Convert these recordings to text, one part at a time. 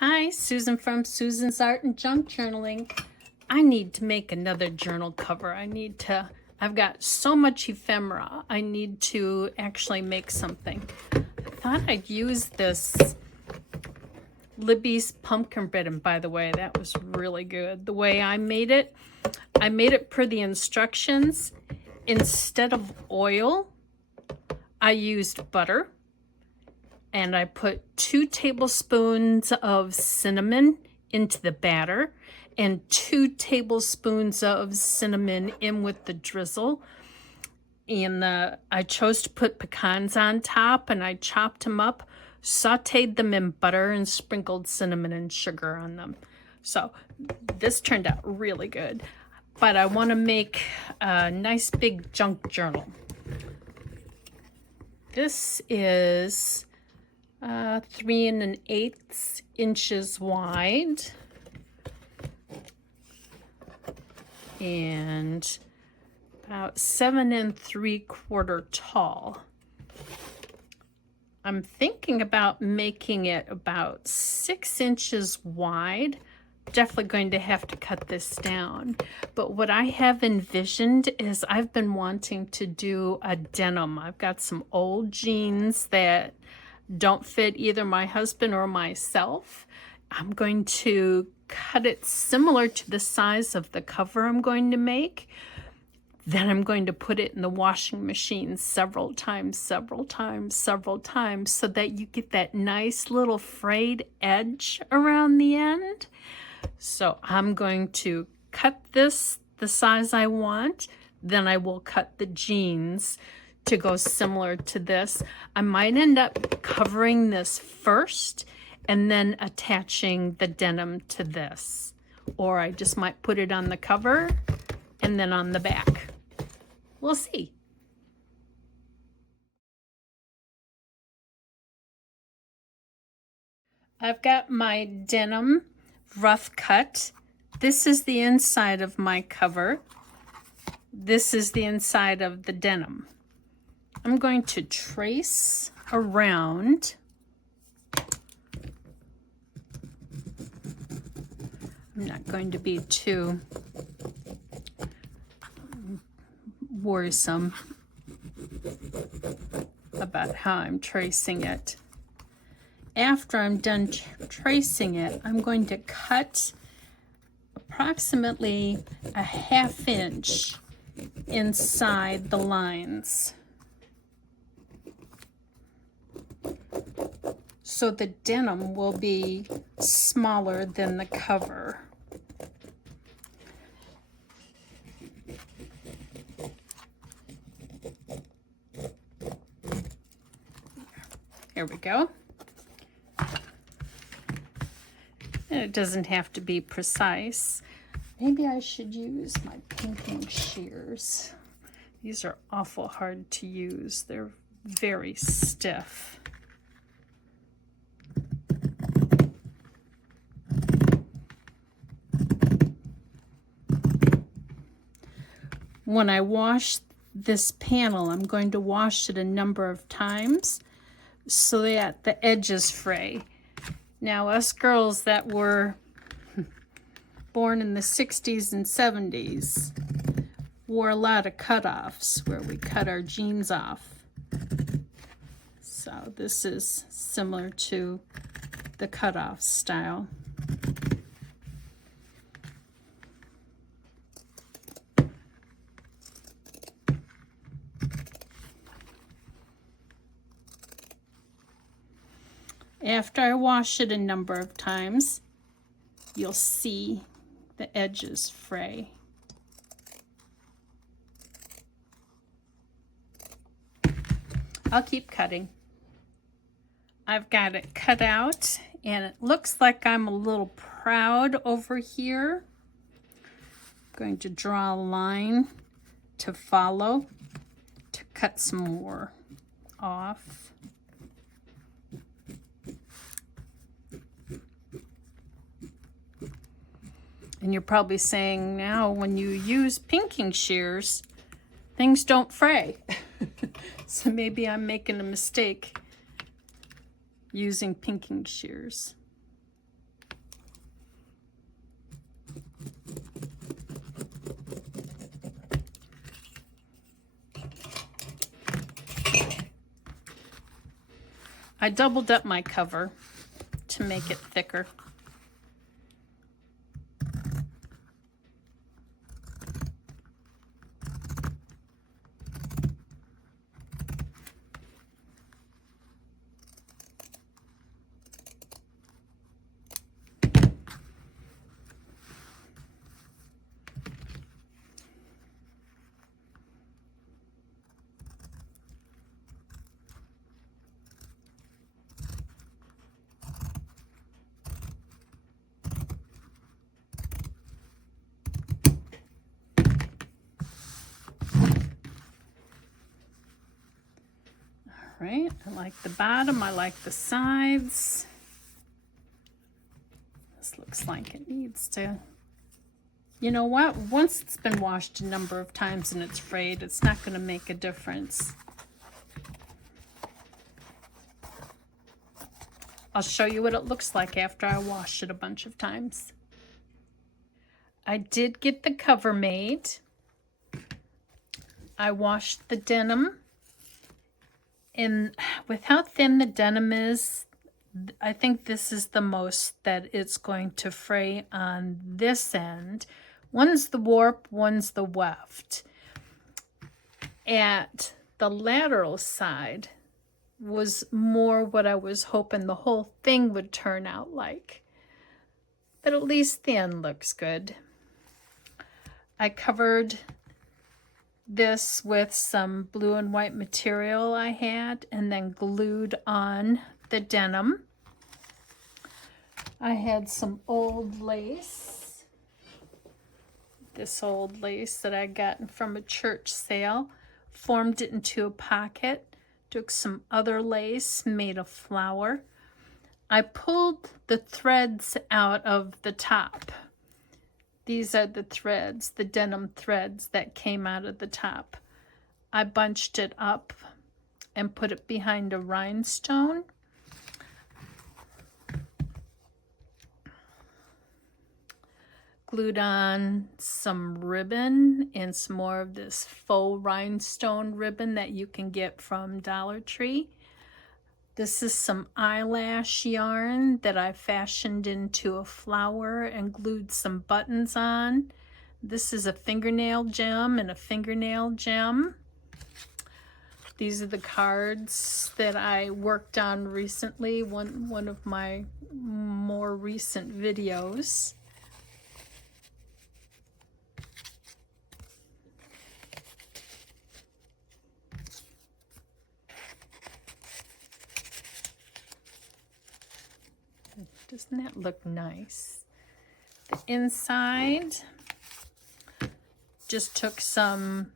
Hi, Susan from Susan's Art and Junk Journaling. I need to make another journal cover. I've got so much ephemera. I need to actually make something. I thought I'd use this Libby's pumpkin bread, and by the way, that was really good. The way I made it per the instructions. Instead of oil, I used butter. And I put 2 tablespoons of cinnamon into the batter and 2 tablespoons of cinnamon in with the drizzle. And I chose to put pecans on top, and I chopped them up, sauteed them in butter, and sprinkled cinnamon and sugar on them. So this turned out really good. But I want to make a nice big junk journal. This is 3 1/8 inches wide and about 7 3/4 tall. I'm thinking about making it about 6 inches wide. Definitely going to have to cut this down. But what I have envisioned is I've been wanting to do a denim. I've got some old jeans that don't fit either my husband or myself. I'm going to cut it similar to the size of the cover I'm going to make. Then I'm going to put it in the washing machine several times so that you get that nice little frayed edge around the end. So I'm going to cut this the size I want. Then I will cut the jeans to go similar to this. I might end up covering this first and then attaching the denim to this. Or I just might put it on the cover and then on the back. We'll see. I've got my denim rough cut. This is the inside of my cover. This is the inside of the denim. I'm going to trace around. I'm not going to be too worrisome about how I'm tracing it. After I'm done tracing it, I'm going to cut approximately a 1/2 inch inside the lines. So the denim will be smaller than the cover. Here we go. And it doesn't have to be precise. Maybe I should use my pinking shears. These are awful hard to use. They're very stiff. When I wash this panel, I'm going to wash it a number of times so that the edges fray. Now, us girls that were born in the 60s and 70s wore a lot of cutoffs where we cut our jeans off. So this is similar to the cutoff style. After I wash it a number of times, you'll see the edges fray. I'll keep cutting. I've got it cut out, and it looks like I'm a little proud over here. I'm going to draw a line to follow to cut some more off. And you're probably saying now, when you use pinking shears, things don't fray. So maybe I'm making a mistake using pinking shears. I doubled up my cover to make it thicker. Right, I like the bottom, I like the sides. This looks like it needs to, you know what, once it's been washed a number of times and it's frayed, it's not going to make a difference. I'll show you what it looks like after I wash it a bunch of times. I did get the cover made. I washed the denim. And with how thin the denim is, I think this is the most that it's going to fray on this end. One's the warp, one's the weft. At the lateral side was more what I was hoping the whole thing would turn out like. But at least the end looks good. I covered this with some blue and white material I had and then glued on the denim. I had some old lace. This old lace that I got from a church sale. Formed it into a pocket. Took some other lace, made a flower. I pulled the threads out of the top. These are the threads, the denim threads that came out of the top. I bunched it up and put it behind a rhinestone. Glued on some ribbon and some more of this faux rhinestone ribbon that you can get from Dollar Tree. This is some eyelash yarn that I fashioned into a flower and glued some buttons on. This is a fingernail gem and a fingernail gem. These are the cards that I worked on recently, one of my more recent videos. Doesn't that look nice? The inside, just took some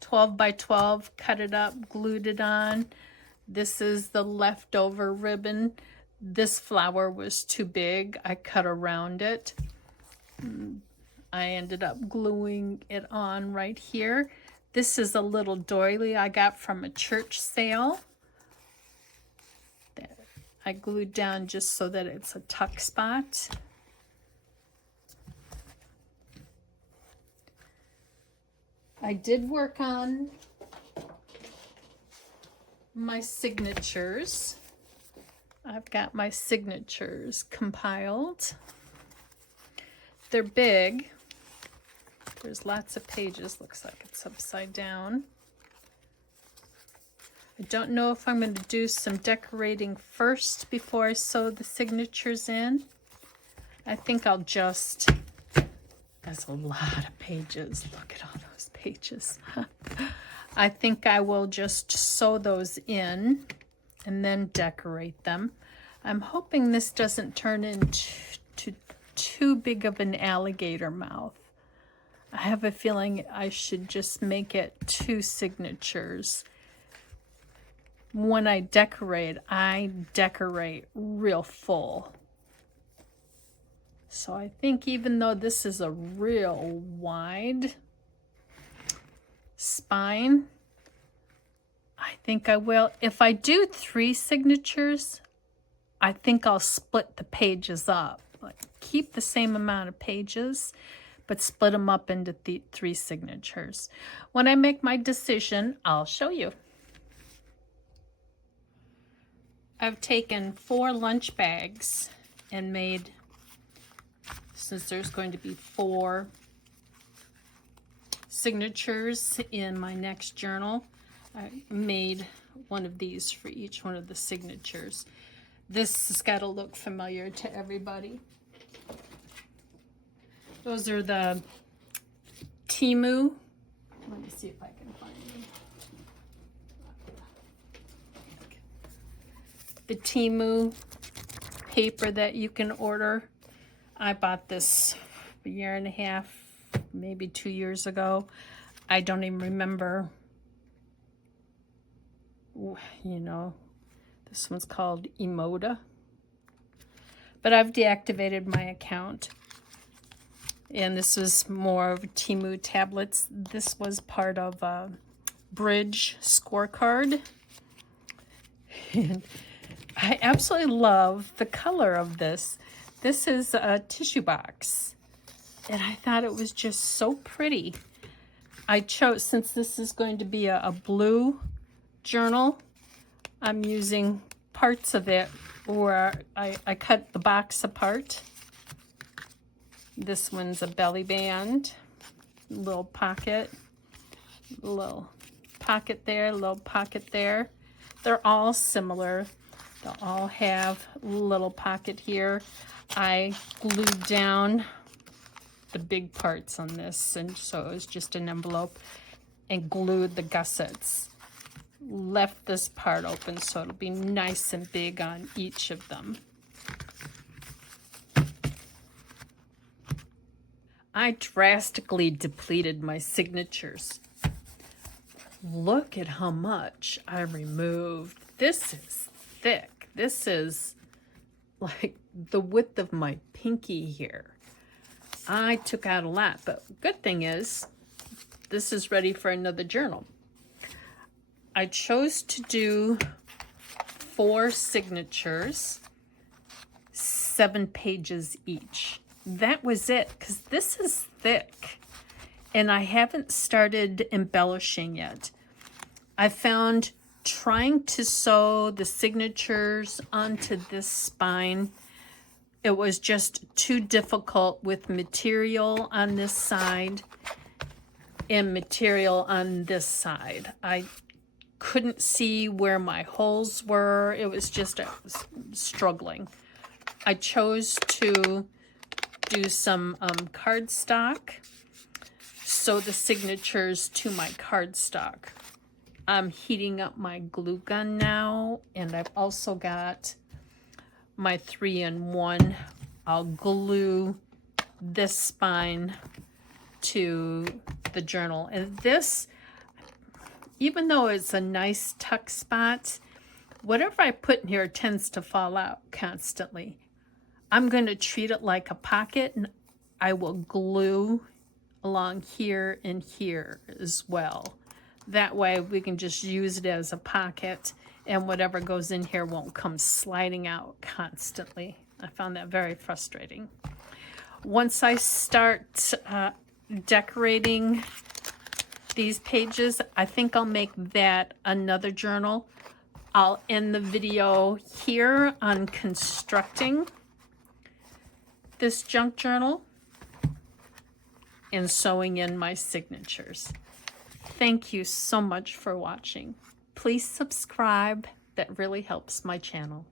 12 by 12, cut it up, glued it on. This is the leftover ribbon. This flower was too big. I cut around it. I ended up gluing it on right here. This is a little doily I got from a church sale. I glued down just so that it's a tuck spot. I did work on my signatures. I've got my signatures compiled. They're big. There's lots of pages. Looks like it's upside down. I don't know if I'm going to do some decorating first before I sew the signatures in. I think I'll just, that's a lot of pages. Look at all those pages. I think I will just sew those in and then decorate them. I'm hoping this doesn't turn into too big of an alligator mouth. I have a feeling I should just make it 2 signatures. When I decorate real full. So I think even though this is a real wide spine, I think I will. If I do 3 signatures, I think I'll split the pages up. Like keep the same amount of pages, but split them up into 3 signatures. When I make my decision, I'll show you. I've taken 4 lunch bags and made, since there's going to be 4 signatures in my next journal, I made one of these for each one of the signatures. This has got to look familiar to everybody. Those are the Temu. Let me see if I can find them. The Temu paper that you can order. I bought this a year and a half, maybe 2 years ago. I don't even remember. You know, this one's called Emoda. But I've deactivated my account. And this is more of Temu tablets. This was part of a Bridge scorecard. And I absolutely love the color of this. This is a tissue box. And I thought it was just so pretty. I chose, since this is going to be a blue journal, I'm using parts of it where I cut the box apart. This one's a belly band, little pocket there, little pocket there. They're all similar. They'll all have a little pocket here. I glued down the big parts on this, and so it was just an envelope, and glued the gussets. Left this part open so it'll be nice and big on each of them. I drastically depleted my signatures. Look at how much I removed. This is thick. This is like the width of my pinky here. I took out a lot, but good thing is this is ready for another journal. I chose to do 4 signatures, 7 pages each. That was it, because this is thick and I haven't started embellishing yet. I found trying to sew the signatures onto this spine, it was just too difficult with material on this side and material on this side. I couldn't see where my holes were. It was just struggling. I chose to do some cardstock, sew the signatures to my cardstock. I'm heating up my glue gun now, and I've also got my 3-in-1. I'll glue this spine to the journal. And this, even though it's a nice tuck spot, whatever I put in here tends to fall out constantly. I'm going to treat it like a pocket, and I will glue along here and here as well. That way we can just use it as a pocket, and whatever goes in here won't come sliding out constantly. I found that very frustrating. Once I start decorating these pages, I think I'll make that another journal. I'll end the video here on constructing this junk journal and sewing in my signatures. Thank you so much for watching. Please subscribe. That really helps my channel.